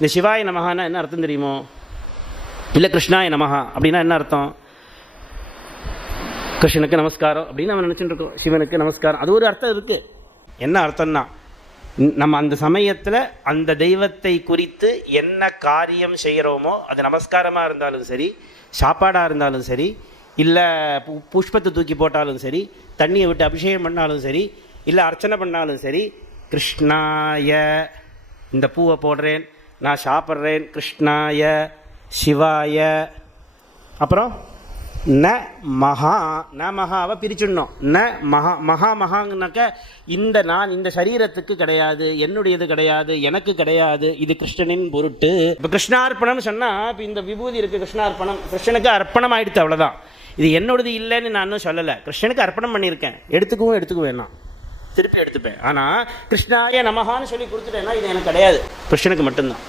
இந்த சிவாய நமஹான்னா என்ன அர்த்தம் தெரியுமோ? இல்லை கிருஷ்ணாய நமஹா அப்படின்னா என்ன அர்த்தம்? கிருஷ்ணனுக்கு நமஸ்காரம் அப்படின்னு நம்ம நினச்சிட்டு இருக்கோம். சிவனுக்கு நமஸ்காரம், அது ஒரு அர்த்தம் இருக்குது. என்ன அர்த்தம்னா, நம்ம அந்த சமயத்தில் அந்த தெய்வத்தை குறித்து என்ன காரியம் செய்கிறோமோ, அது நமஸ்காரமாக இருந்தாலும் சரி, சாப்பாடாக இருந்தாலும் சரி, இல்லை புஷ்பத்தை தூக்கி போட்டாலும் சரி, தண்ணியை விட்டு அபிஷேகம் பண்ணாலும் சரி, இல்லை அர்ச்சனை பண்ணாலும் சரி, கிருஷ்ணாய இந்த பூவை போடுறேன், நான் சாப்பிட்றேன், கிருஷ்ணாய சிவாய, அப்புறம் ந மகா, ந மகாவை பிரிச்சுடணும். ந மகா, மகா மகாங்கனாக்க இந்த நான் இந்த சரீரத்துக்கு கிடையாது, என்னுடையது கிடையாது, எனக்கு கிடையாது, இது கிருஷ்ணனின் பொருட்டு. இப்போ கிருஷ்ணார்ப்பணம்னு சொன்னால், இப்போ இந்த விபூதி இருக்குது, கிருஷ்ணார்ப்பணம், கிருஷ்ணனுக்கு அர்ப்பணம் ஆகிடுது, அவ்வளோதான். இது என்னோடது இல்லைன்னு நான் இன்னும் சொல்லலை. கிருஷ்ணனுக்கு அர்ப்பணம் பண்ணியிருக்கேன், எடுத்துக்குவேன், நான் திருப்பி எடுத்துப்பேன். ஆனால் கிருஷ்ணாய நமகான்னு சொல்லி கொடுத்துட்டேன்னா இது எனக்கு கிடையாது, கிருஷ்ணனுக்கு மட்டும்தான்.